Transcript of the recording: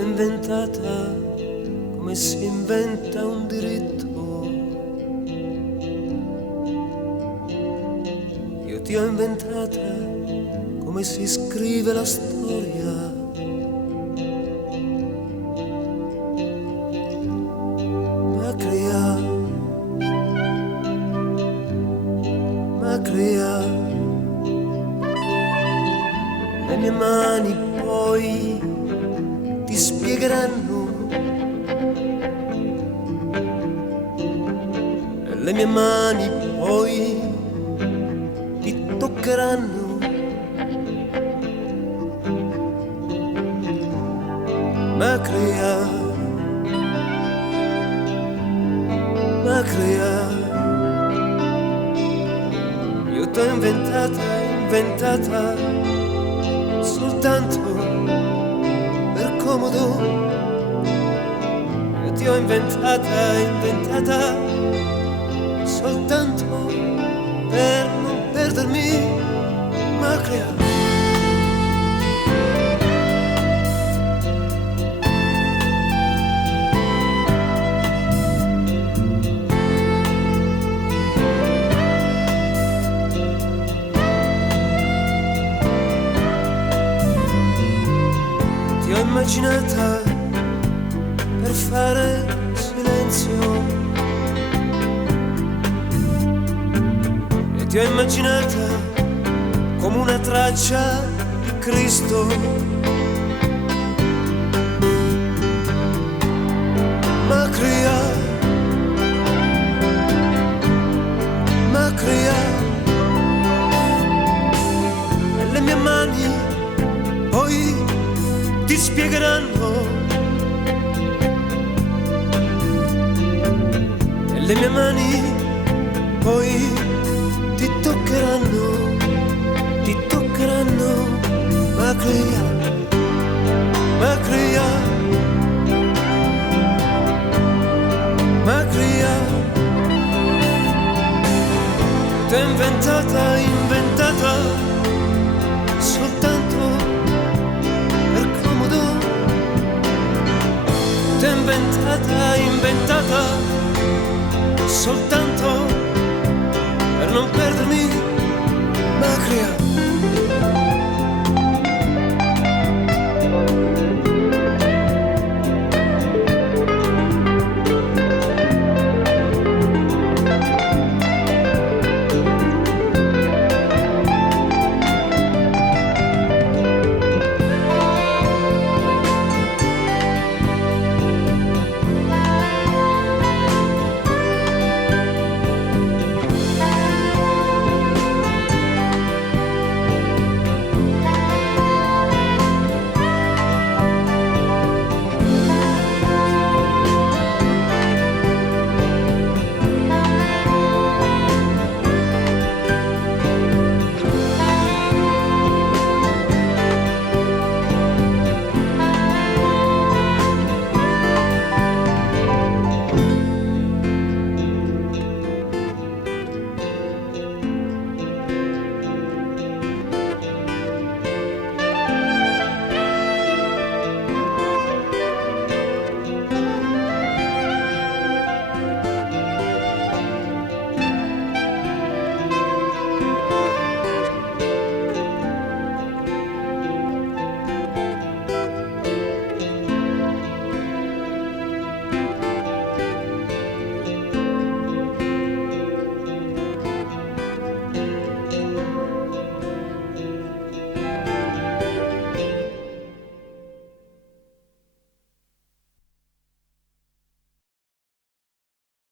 l'ho inventata come si inventa un diritto. Io ti ho inventata come si scrive la storia. Macrea, le mie mani poi ti spiegheranno, e le mie mani poi ti toccheranno. Macrea, Macrea, io t'ho inventata soltanto per comodo. Io ti ho inventata soltanto per non perdermi. Macrea, ti ho immaginata per fare silenzio e ti ho immaginata come una traccia di Cristo. Macrea, Macrea, e le mie mani poi ti spiegheranno, e le mie mani poi ti toccheranno, ti toccheranno. Macrea, Macrea, Macrea, t'ho inventata soltanto per comodo. T'ho inventata